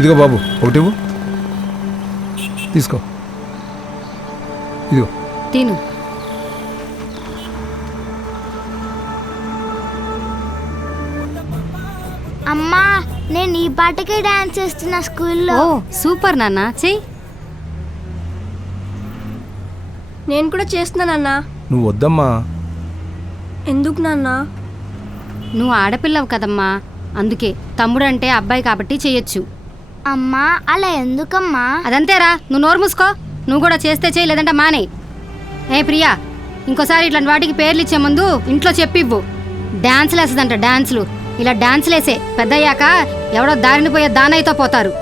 ఇదిగో బాబు ఒకటి తీసుకో. ఇదిగో తిను. అమ్మా నేను ఈ పాటకే డాన్స్ చేస్తున్నా స్కూల్లో. ఓ సూపర్ నాన్న, చెయ్యి. నేను కూడా చేస్తున్నానన్నా. నువ్వు వద్దమ్మా. ఎందుకు నాన్నా? నువ్వు ఆడపిల్లవు కదమ్మా, అందుకే. తమ్ముడు అంటే అబ్బాయి కాబట్టి చెయ్యొచ్చు. అమ్మా అలా ఎందుకమ్మా? అదంతేరా, నువ్వు నోరు మూసుకో. నువ్వు కూడా చేస్తే చెయ్యి, లేదంటే మానే. ఏ ప్రియా, ఇంకోసారి ఇట్లాంటి వాటికి పేర్లు ఇచ్చే ముందు ఇంట్లో చెప్పివ్వు. డాన్సులు వేస్తుందంట, డాన్సులు. ఇలా డాన్సులు వేసే పెద్దయ్యాక ఎవడో దారిని పోయే దానైతో పోతారు.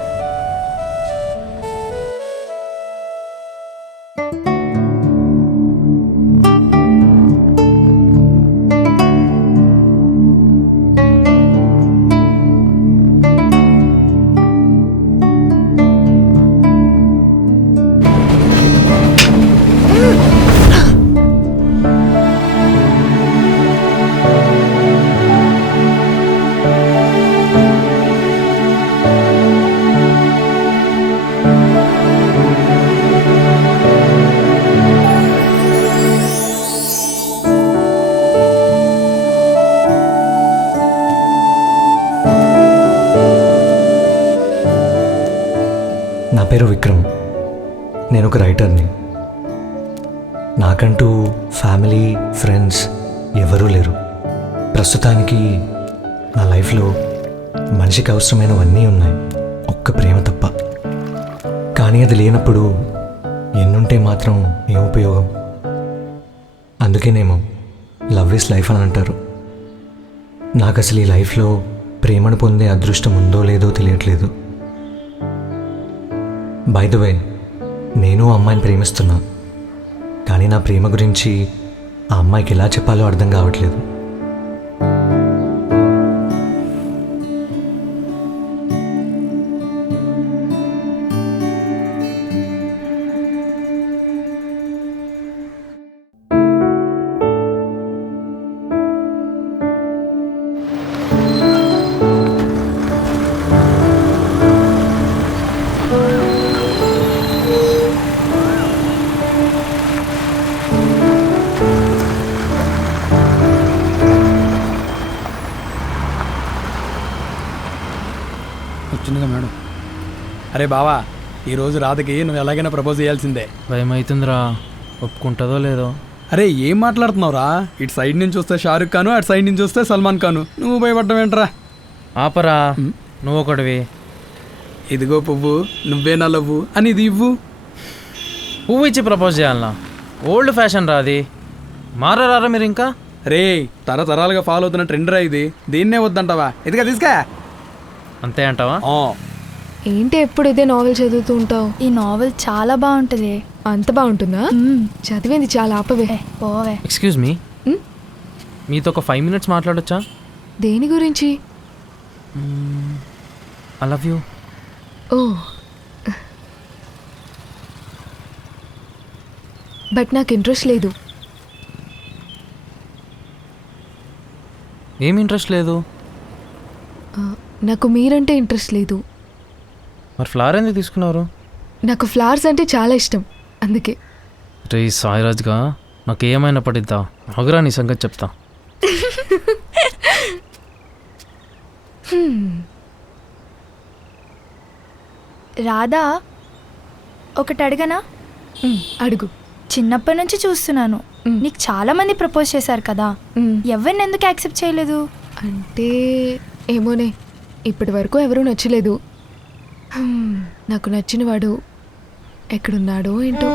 నా పేరు విక్రమ్. నేను ఒక రైటర్ని. నాకంటూ ఫ్యామిలీ, ఫ్రెండ్స్ ఎవరూ లేరు. ప్రస్తుతానికి నా లైఫ్లో మనిషికి అవసరమైనవన్నీ ఉన్నాయి, ఒక్క ప్రేమ తప్ప. కానీ అది లేనప్పుడు ఎన్నుంటే మాత్రం ఏం ఉపయోగం? అందుకేనేమో లవ్ ఈస్ లైఫ్ అని అంటారు. నాకు అసలు ఈ లైఫ్లో ప్రేమను పొందే అదృష్టం ఉందో లేదో తెలియట్లేదు. బై ద వే, నేను ఆ అమ్మాయిని ప్రేమిస్తున్నా. కానీ నా ప్రేమ గురించి ఆ అమ్మాయికి ఎలా చెప్పాలో అర్థం కావట్లేదు. వచ్చిందిగా మేడం. అరే బావా, ఈరోజు రాధకి నువ్వు ఎలాగైనా ప్రపోజ్ చేయాల్సిందే. భయం అవుతుందిరా, ఒప్పుకుంటుందో లేదో. అరే ఏం మాట్లాడుతున్నావురా? ఇటు సైడ్ నుంచి చూస్తే షారుఖ్ ఖాను, అటు సైడ్ నుంచి చూస్తే సల్మాన్ ఖాను. నువ్వు భయపడ్డం ఏంట్రా? ఆపరా, నువ్వు ఒకటివి. ఇదిగో పువ్వు, నువ్వే నా లవ్వు అని ఇది ఇవ్వు. పువ్వు ఇచ్చి ప్రపోజ్ చేయాలనా? ఓల్డ్ ఫ్యాషన్ రా అది. మారారా మీరు ఇంకా? రే తరతరాలుగా ఫాలో అవుతున్న ట్రెండ్ రా ఇది. దీన్నే వద్దంటావా? ఇదిగా తీసుకా. అంతే అంటావా? ఏంటి ఎప్పుడు ఇదే నావెల్ చదువుతూ ఉంటావు? ఈ నావెల్ చాలా బాగుంటుంది. అంత బాగుంటుందా? చదివింది చాలా ఆపవే. పోవే. ఎక్స్క్యూజ్ మీ, మీతో ఒక 5 minutes మాట్లాడొచ్చా? దేని గురించి? I love you. Oh, but నాకు ఇంట్రెస్ట్ లేదు. ఏం ఇంట్రెస్ట్ లేదు? నాకు మీరంటే ఇంట్రెస్ట్ లేదు. మరి ఫ్లవర్ ఎందుకు తీసుకున్నారు? నాకు ఫ్లవర్స్ అంటే చాలా ఇష్టం, అందుకే. రే సాయిరాజ్గా, నాకు ఏమైనా పడిద్దా? అగరా నీ సంగతి చెప్తా. రాధా, ఒకటి అడగనా? అడుగు. చిన్నప్పటి నుంచి చూస్తున్నాను, నీకు చాలా మంది ప్రపోజ్ చేశారు కదా, ఎవరిని ఎందుకు యాక్సెప్ట్ చేయలేదు? అంటే ఏమోనే, ఇప్పటి వరకు ఎవరూ నచ్చలేదు. నాకు నచ్చినవాడు ఎక్కడున్నాడో ఏంటో.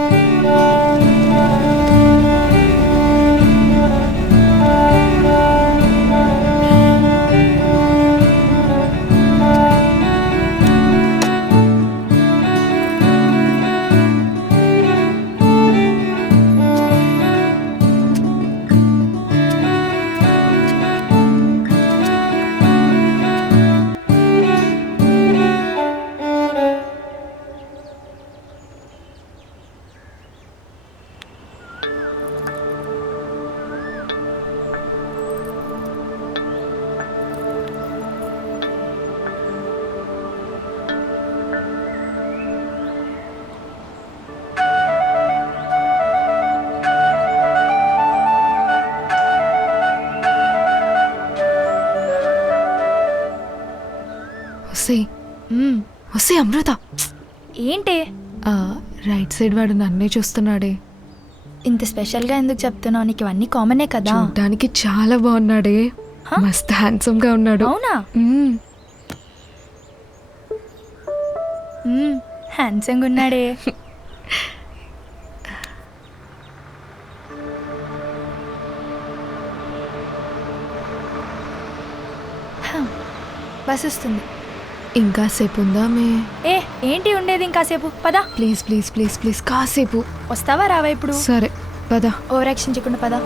వస్తే వస్తే అమృత, ఏంటి రైట్ సైడ్ వాడు నన్నే చూస్తున్నాడే. ఇంత స్పెషల్గా ఎందుకు చెప్తున్నావు? నీకు ఇవన్నీ కామనే కదా. చూడ్డానికి చాలా బాగున్నాడే, మస్త్ హ్యాండ్సమ్ గా ఉన్నాడు. అవునా? హ్యాండ్సంగా ఉన్నాడే. బస్ వస్తుంది. ఇంకా సేపు ఉందా మే? ఏంటి ఉండేది ఇంకాసేపు? పద. ప్లీజ్ ప్లీజ్ ప్లీజ్ ప్లీజ్ కాసేపు. వస్తావా రావా ఇప్పుడు? సరే పద. ఓవర్ యాక్షన్ చేయకుండా పద.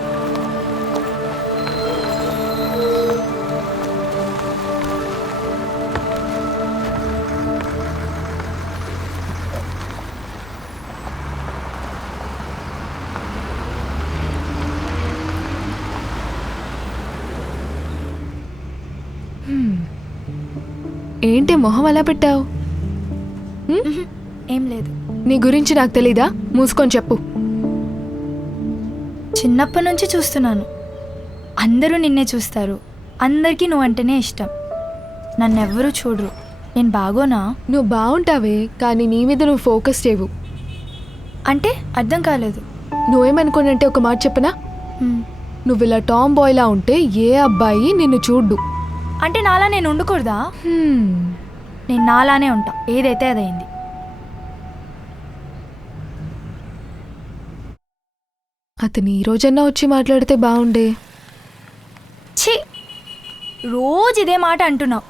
ఏంటి మొహం అలా పెట్టావు? ఏం లేదు. నీ గురించి నాకు తెలీదా? మూసుకొని చెప్పు. చిన్నప్పటి నుంచి చూస్తున్నాను. అందరూ నిన్నే చూస్తారు. అందరికీ నువ్వంటేనే ఇష్టం. నన్నెవ్వరూ చూడరు. నేను బాగోనా? నువ్వు బాగుంటావే, కానీ నీ మీద నువ్వు ఫోకస్ చేయవు. అంటే అర్థం కాలేదు. నువ్వేమనుకోనంటే ఒక మాట చెప్పనా? నువ్వు ఇలా టామ్ బాయ్లా ఉంటే ఏ అబ్బాయి నిన్ను చూడ్డు. అంటే నాలా నేను ఉండకూడదా? నేను నాలానే ఉంటా, ఏదైతే అదైంది. అతను ఈ రోజన్నా వచ్చి మాట్లాడితే బాగుండే. ఛీ, రోజు ఇదే మాట అంటున్నావు.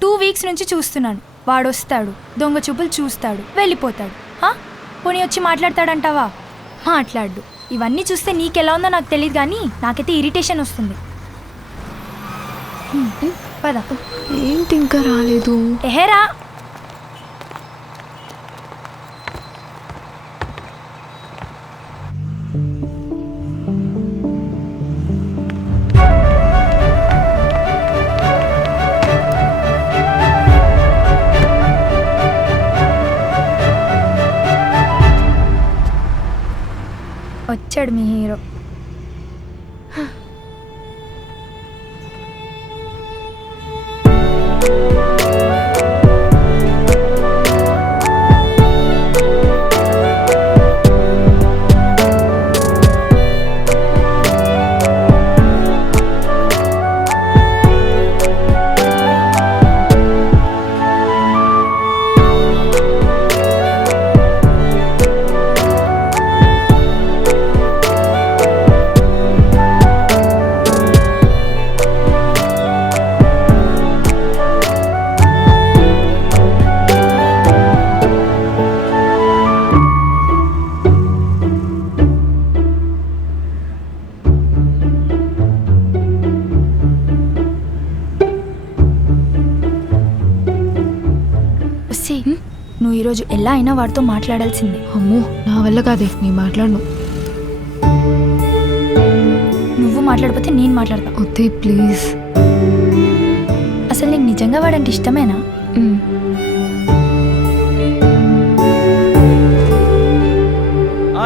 2 వీక్స్ నుంచి చూస్తున్నాను. వాడు వస్తాడు, దొంగ చూపులు చూస్తాడు, వెళ్ళిపోతాడు. పోనీ వచ్చి మాట్లాడతాడంటావా? మాట్లాడు. ఇవన్నీ చూస్తే నీకెలా ఉందో నాకు తెలియదు, కానీ నాకైతే ఇరిటేషన్ వస్తుంది. పద. ఏంటి ఇంకా రాలేదు? ఎహేరా. వచ్చాడు మీ హీరో. నువ్వు ఈరోజు ఎలా అయినా వాడితో మాట్లాడాల్సిందే. అమ్మో, నా వల్ల కాదే, నీ మాట్లాడను. నువ్వు మాట్లాడకపోతే నేను మాట్లాడతా. వద్దే ప్లీజ్. అసలు నీకు నిజంగా వాడంటే ఇష్టమేనా?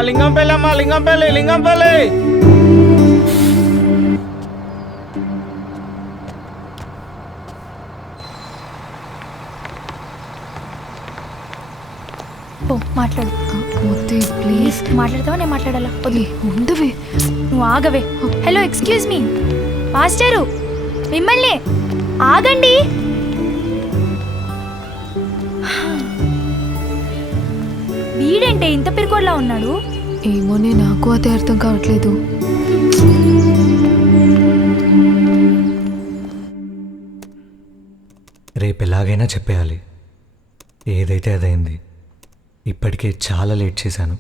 లింగంపల్లి అమ్మా, లింగంపల్లి, లింగంపల్లి. మాట్లాడు. వద్దే ప్లీజ్. మాట్లాడతావా నేను మాట్లాడాలా? వద్దు, ఉండవే. నువ్వు ఆగవే. హలో, ఎక్స్క్యూజ్ మీ మాస్టరు, మిమ్మల్ని. ఆగండి. వీడేంటే ఇంత పిరికోడ్లా ఉన్నాడు? ఏమోనే, నాకు అదే అర్థం కావట్లేదు. రేపు ఎలాగైనా చెప్పేయాలి. ఏదైతే అదైంది. ఇప్పటికే చాలా లేట్ చేశాను.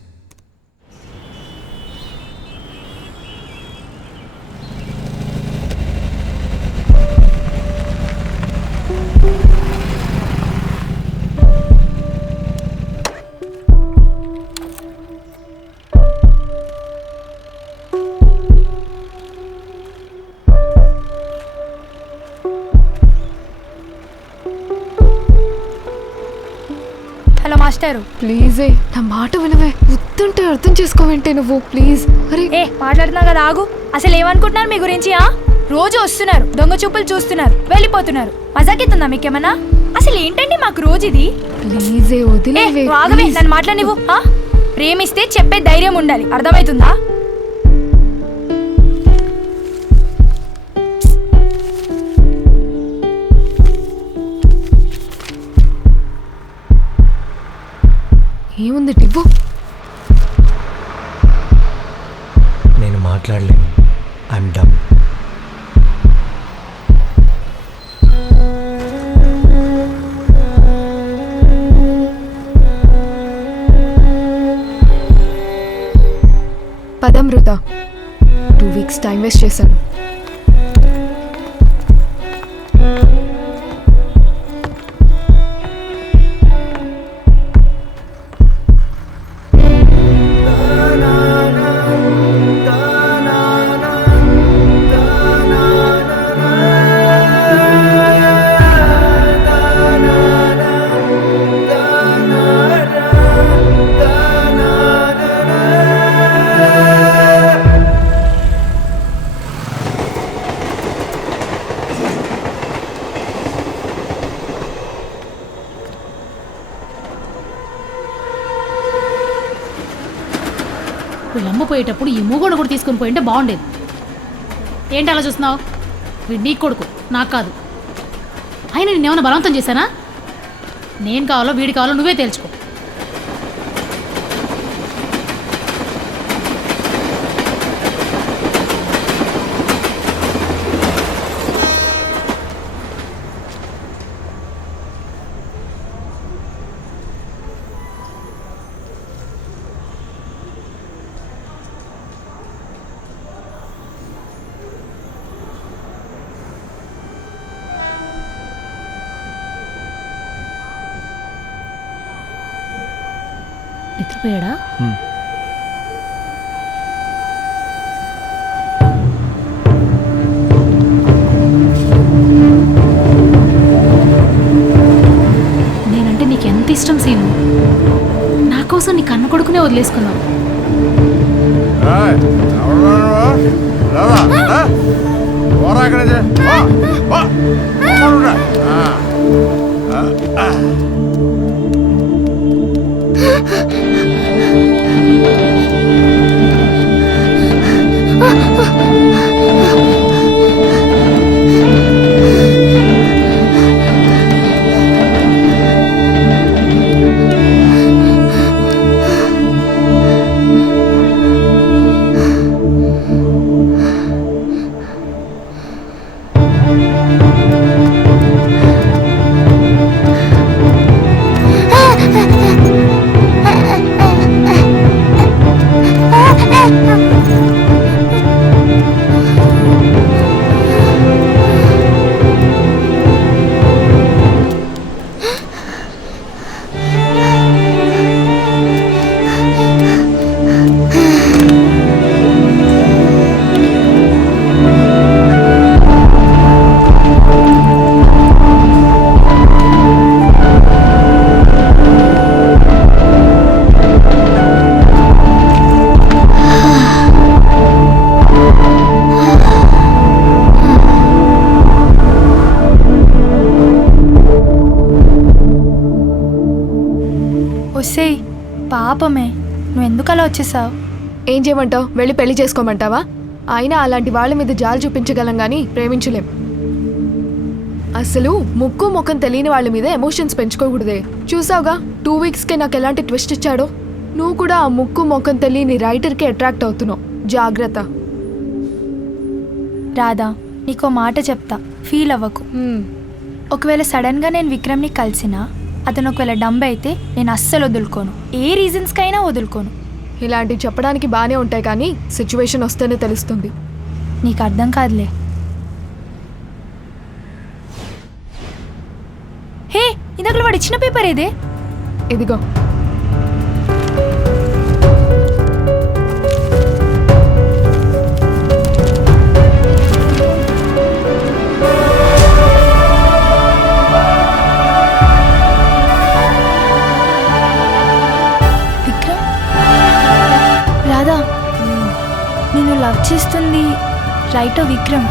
Hello master. ప్లీజే, నా మాట వినవే. వద్దంటే అర్థం చేసుకోవేంటే నువ్వు, ప్లీజ్. అరే మాట్లాడుతున్నా కదా, ఆగు. అసలు ఏమనుకుంటున్నారు మీ గురించి? రోజు వస్తున్నారు, దొంగ చూపులు చూస్తున్నారు, వెళ్ళిపోతున్నారు. మజాకెత్తుందా మీకేమన్నా? అసలు ఏంటండి మాకు రోజు ఇది? ప్లీజే ఏ, వదిలేవే నువ్వు ఆగవే, నన్ను మాట్లాడినివ్వు. ప్రేమిస్తే చెప్పే ధైర్యం ఉండాలి, అర్థమవుతుందా? ఏముంది టివ్వు? నేను మాట్లాడలేను. I'm dumb. పదమృత 2 వీక్స్ టైం వేస్ట్ చేశాను. వీళ్ళమ్మ పోయేటప్పుడు ఈ మూగోడు కూడా తీసుకుని పోయింటే బాగుండేది. ఏంటి అలా చూస్తున్నావు? వీడు నీ కొడుకు, నాకు కాదు. అయినా నేనేమన్నా బలవంతం చేశానా? నేను కావాలో వీడి కావాలో నువ్వే తేల్చుకో. నిద్రపోయాడా? నేనంటే నీకు ఎంత ఇష్టం సీను. నా కోసం నీ కన్న కొడుకునే వదిలేసుకున్నావు. ఒసేయ్ పాపమే, నువ్వు ఎందుకు అలా వచ్చేసావు? ఏం చేయమంటావు? వెళ్ళి పెళ్లి చేసుకోమంటావా? అయినా అలాంటి వాళ్ళ మీద జాలి చూపించగలం కానీ ప్రేమించలేం. అసలు ముక్కు ముఖం తెలియని వాళ్ళ మీద ఎమోషన్స్ పెంచుకోకూడదే. చూసావుగా 2 వీక్స్కే నాకు ఎలాంటి ట్విస్ట్ ఇచ్చాడో. నువ్వు కూడా ఆ ముక్కు ముఖం తెలియని రైటర్కి అట్రాక్ట్ అవుతున్నావు. జాగ్రత్త. రాధా, నీకో మాట చెప్తా, ఫీల్ అవ్వకు. ఒకవేళ సడన్గా నేను విక్రమ్ని కలిసినా, అతను ఒకవేళ డంబ్ అయితే నేను అస్సలు వదులుకోను. ఏ రీజన్స్కైనా వదులుకోను. ఇలాంటివి చెప్పడానికి బాగానే ఉంటాయి కానీ సిచ్యువేషన్ వస్తేనే తెలుస్తుంది. నీకు అర్థం కాదులే. హే, ఇందాక వాడు ఇచ్చిన పేపర్ ఏదే? ఇదిగో. నేను లవ్ చేస్తుంది రైటర్ విక్రమ్.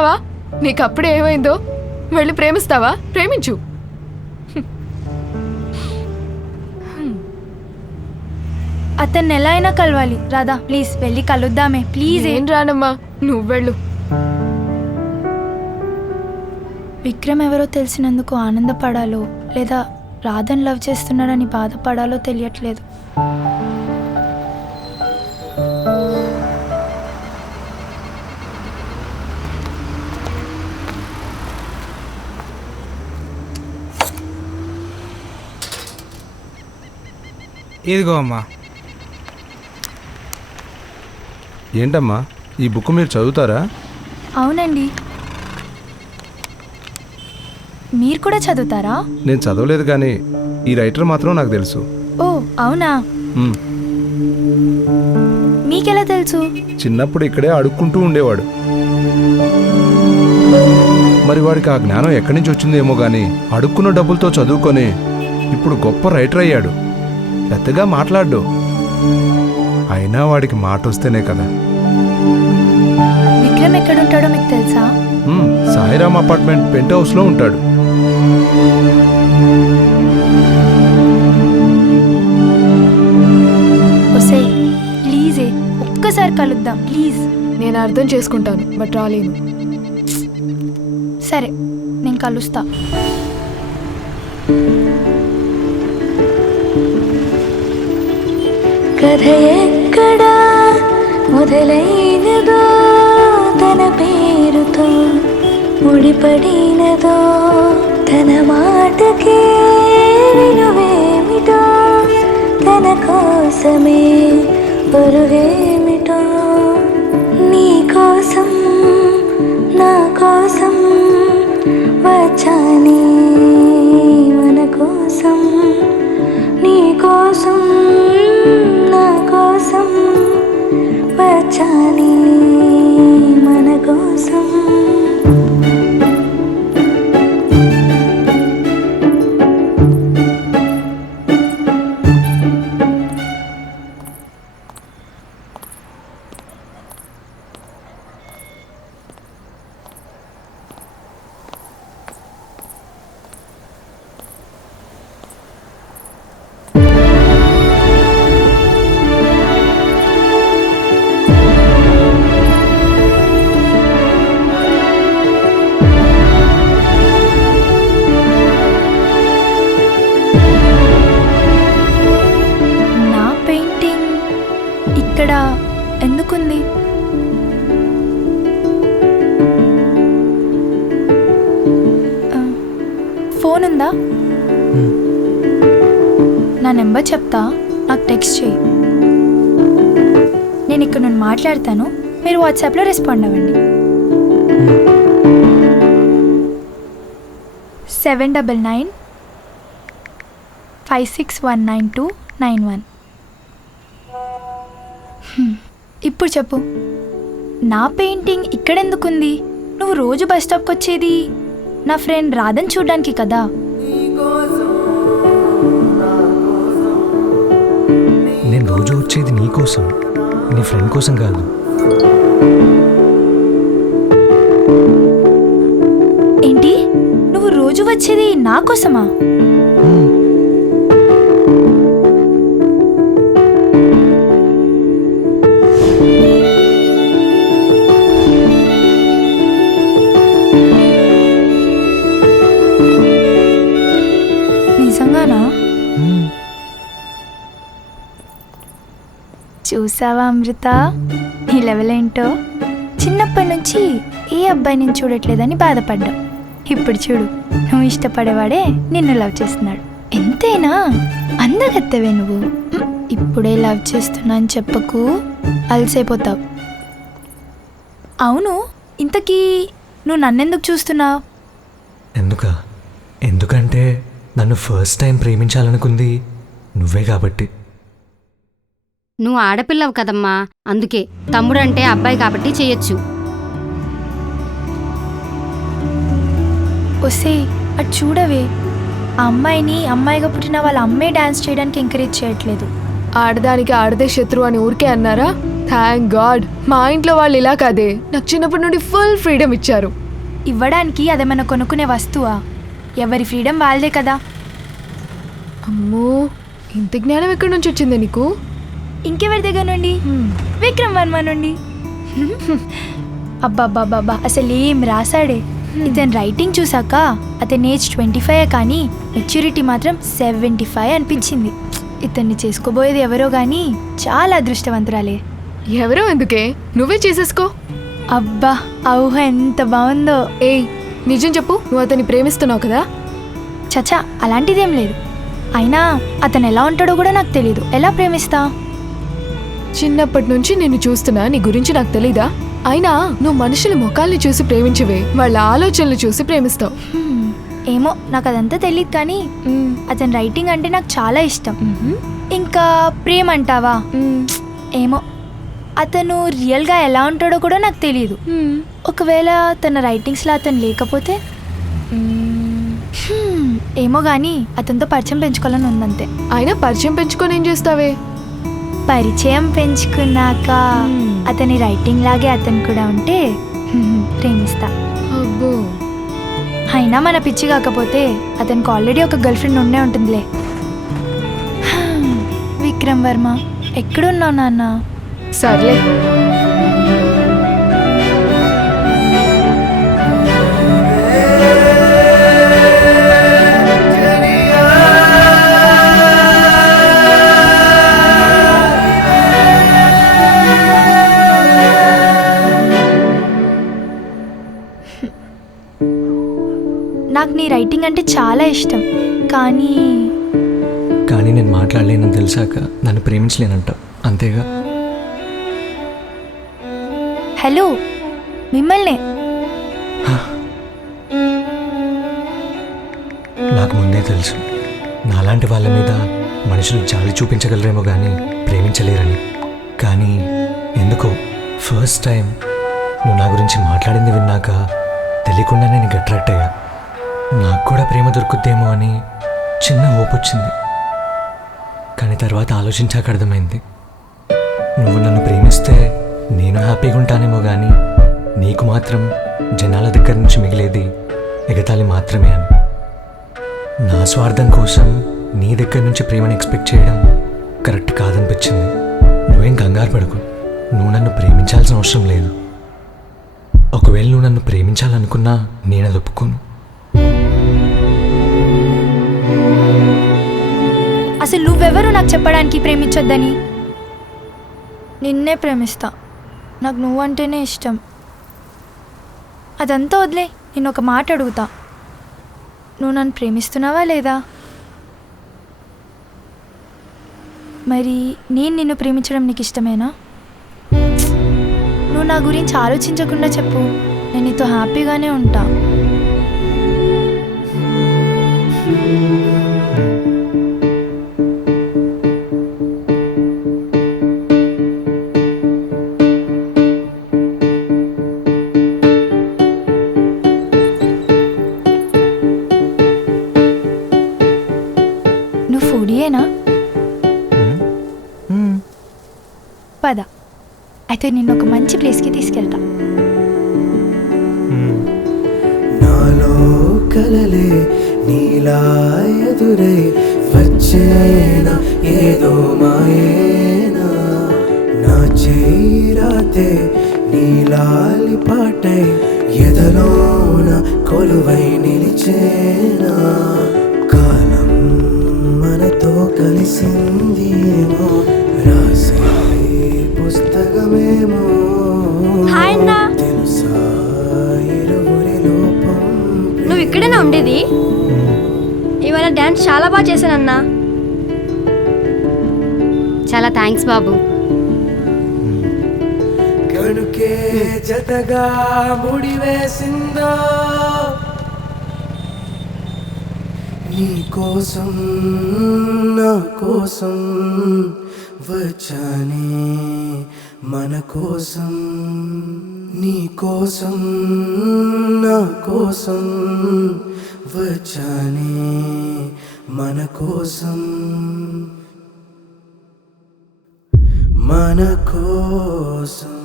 చూసావా నీకు అప్పుడే ఏమైందో? వెళ్ళి ప్రేమిస్తావా? ప్రేమించు. అతన్ని ఎలా అయినా కలవాలి. రాధా ప్లీజ్ వెళ్ళి కలుద్దామే ప్లీజ్. ఏం రానమ్మా, నువ్వు వెళ్ళు. విక్రమ్ ఎవరో తెలిసినందుకు ఆనందపడాలో లేదా రాధని లవ్ చేస్తున్నాడని బాధపడాలో తెలియట్లేదు. ఇదిగో అమ్మా. ఏంటమ్మా ఈ బుక్ మీరు చదువుతారా? అవునండి. మీరు కూడా చదువుతారా? నేను చదవలేదు కానీ ఈ రైటర్ మాత్రం నాకు తెలుసు. ఓ అవునా, మ్, మీకెలా తెలుసు? చిన్నప్పుడు ఇక్కడే అడుక్కుంటూ ఉండేవాడు. మరి వాడికి ఆ జ్ఞానం ఎక్కడి నుంచి వచ్చిందేమో కానీ అడుక్కున్న డబ్బులతో చదువుకొని ఇప్పుడు గొప్ప రైటర్ అయ్యాడు. పెద్దగా మాట్లాడ్డు, అయినా వాడికి మాట వస్తేనే కదా. విక్రమ్ ఎక్కడుంటాడో మీకు తెలుసా? సాయిరామ్ అపార్ట్మెంట్ పెంట్ హౌస్లో ఉంటాడు. ఒసే ప్లీజే ఒక్కసారి కలుద్దాం ప్లీజ్. నేను అర్థం చేసుకుంటాను, బట్ రాలేను. సరే నేను కలుస్తా. కథ ఎక్కడా మొదలైనదో, తన పేరుతో ముడిపడినదో, తన మాటకే విలువేమిటో, తన కోసమే పరుగేమిటో. నీ కోసం నా కోసం వచ్చాని, మన కోసం నీ కోసం నా కోసం వచ్చాని, మన కోసం. ఇక్కడ ఎందుకుంది? ఫోన్ ఉందా? నా నెంబర్ చెప్తా, నాకు టెక్స్ట్ చేయి. నేను ఇక్కడ నుండి మాట్లాడతాను, మీరు వాట్సాప్లో రెస్పాండ్ అవ్వండి. 7995619291. ఇప్పుడు చెప్పు, నా పెయింటింగ్ ఇక్కడెందుకుంది? నువ్వు రోజు బస్ స్టాప్కి వచ్చేది నా ఫ్రెండ్ రాధని చూడడానికి కదా. నేను రోజు వచ్చేది నీ కోసం, నీ ఫ్రెండ్ కోసం కాదు. ఏంటి, నువ్వు రోజు వచ్చేది నా కోసమా? నిజంగానా? చూసావా అమృత, నీ లెవెల్ ఏంటో. చిన్నప్పటి నుంచి ఏ అబ్బాయిని చూడట్లేదని బాధపడ్డావు. ఇప్పుడు చూడు, నువ్వు ఇష్టపడేవాడే నిన్ను లవ్ చేస్తున్నాడు. ఎంతైనా అందగత్తెవే నువ్వు. ఇప్పుడే లవ్ చేస్తున్నా అని చెప్పకు, అలసైపోతావు. అవును, ఇంతకీ నువ్వు నన్నెందుకు చూస్తున్నావు? ఎందుకంటే నన్ను ఫస్ట్ టైం ప్రేమించాలనుకుంది నువ్వే కాబట్టి. నువ్వు ఆడపిల్లవు కదమ్మా, అందుకే. తమ్ముడంటే అబ్బాయి కాబట్టి చెయ్యొచ్చు. ఒసే అటు చూడవే, ఆ అమ్మాయిని అమ్మాయిగా పుట్టిన వాళ్ళ అమ్మే డాన్స్ చేయడానికి ఎంకరేజ్ చేయట్లేదు. ఆడదానికి ఆడదే శత్రువు అని ఊరికే అన్నారా? థ్యాంక్ గాడ్, మా ఇంట్లో వాళ్ళు ఇలా కాదే, నాకు చిన్నప్పటి నుండి ఫుల్ ఫ్రీడమ్ ఇచ్చారు. ఇవ్వడానికి అదేమన్నా కొనుక్కునే వస్తువా? ఎవరి ఫ్రీడమ్ వాళ్ళదే కదా. అమ్మో, ఇంత జ్ఞానం ఎక్కడి నుంచి వచ్చింది నీకు? ఇంకెవరి దగ్గర నుండి? విక్రమ్ వర్మ నుండి. అబ్బాబ్బాబ్బా, అసలు ఏం రాశాడే. ఇతని రైటింగ్ చూసాక అతని ఏజ్ 25 కానీ మెచ్యూరిటీ మాత్రం 75 అనిపించింది. ఇతన్ని చేసుకోబోయేది ఎవరో కానీ చాలా అదృష్టవంతురాలే. ఎవరో ఎందుకే, నువ్వే చేసేసుకో. అబ్బా, ఊహ ఎంత బాగుందో. ఏయ్, నిజం చెప్పు, నువ్వు అతన్ని ప్రేమిస్తున్నావు కదా? చచా, అలాంటిదేం లేదు. అయినా అతను ఎలా ఉంటాడో కూడా నాకు తెలీదు. ఎలా ప్రేమిస్తా? చిన్నప్పటి నుంచి నిన్ను చూస్తున్నా, నీ గురించి నాకు తెలీదా? అయినా నువ్వు మనుషుల ముఖాల్ని చూసి ప్రేమించవే, వాళ్ళ ఆలోచనలు చూసి ప్రేమిస్తావు. ఏమో, నాకు అదంతా తెలియదు కానీ అతని రైటింగ్ అంటే నాకు చాలా ఇష్టం. ఇంకా ప్రేమ అంటావా? ఏమో, అతను రియల్గా ఎలా ఉంటాడో కూడా నాకు తెలియదు. ఒకవేళ తన రైటింగ్స్లో అతను లేకపోతే ఏమో కానీ అతనితో పరిచయం పెంచుకోవాలని ఉందంతే. అయినా పరిచయం పెంచుకొని ఏం చేస్తావే? పరిచయం పెంచుకున్నాక అతని రైటింగ్ లాగే అతను కూడా ఉంటే ప్రేమిస్తా. అబ్బో, అయినా మన పిచ్చి కాకపోతే అతనికి ఆల్రెడీ ఒక గర్ల్ ఫ్రెండ్ ఉండే ఉంటుందిలే. విక్రమ్ వర్మ, ఎక్కడున్నావు నాన్న? సర్లే. నాకు నీ రైటింగ్ అంటే చాలా ఇష్టం, కానీ నేను మాట్లాడలేనని తెలిసాక నన్ను ప్రేమించలేనంటావు, అంతేగా? హలో, మిమ్మల్నే. నాకు ముందే తెలుసు నాలాంటి వాళ్ళ మీద మనుషులు జాలి చూపించగలరేమో కానీ ప్రేమించలేరని. కానీ ఎందుకో ఫస్ట్ టైం నువ్వు నా గురించి మాట్లాడింది విన్నాక తెలియకుండానే నీకు అట్రాక్ట్ అయ్యా. నాకు కూడా ప్రేమ దొరుకుద్దేమో అని చిన్న హోప్ వచ్చింది. కానీ తర్వాత ఆలోచించాక అర్థమైంది, నువ్వు నన్ను ప్రేమిస్తే నేను హ్యాపీగా ఉంటానేమో కానీ నీకు మాత్రం జనాల దగ్గర నుంచి మిగిలేది ఎగతాళి మాత్రమే అని. నా స్వార్థం కోసం నీ దగ్గర నుంచి ప్రేమను ఎక్స్పెక్ట్ చేయడం కరెక్ట్ కాదనిపించింది. నువ్వేం కంగారు పడకు, నువ్వు నన్ను ప్రేమించాల్సిన అవసరం లేదు. ఒకవేళ నువ్వు నన్ను ప్రేమించాలనుకున్నా నేను అది ఒప్పుకోను. అసలు నువ్వెవరు నాకు చెప్పడానికి ప్రేమించొద్దని? నిన్నే ప్రేమిస్తా, నాకు నువ్వంటేనే ఇష్టం. అదంతా వదిలే, నేను ఒక మాట అడుగుతా, నువ్వు నన్ను ప్రేమిస్తున్నావా లేదా? మరి నేను నిన్ను ప్రేమించడం నీకు ఇష్టమేనా? నువ్వు నా గురించి ఆలోచించకుండా చెప్పు, నేను నీతో హ్యాపీగానే ఉంటా. నువ్వు ఫుడీయేనా? పద, అయితే నిన్ను ఒక మంచి ప్లేస్కి తీసుకెళ్తా. నాలో కలలే నీలా ఎదురై వచ్చేనా ఏదో మాయేనా, నా చేరాతే నీలాలి పాటై ఎదలోన కొలువై నిలిచేనా, కాలం మనతో కలిసింది ఏమో, రాసే పుస్తకమేమో తెలుసా ఇరువురి లోపం. నువ్వు ఇక్కడేనా ఉండేది? ఇవాళ డాన్స్ చాలా బాగా చేశానన్నా. చాలా థ్యాంక్స్ బాబు. కనుకే జతగా ముడివేసిందో, నీ కోసం నా కోసం వచ్చానే మన కోసం, నీ కోసం నా కోసం వచ్చానే మన కోసం, మన కోసం.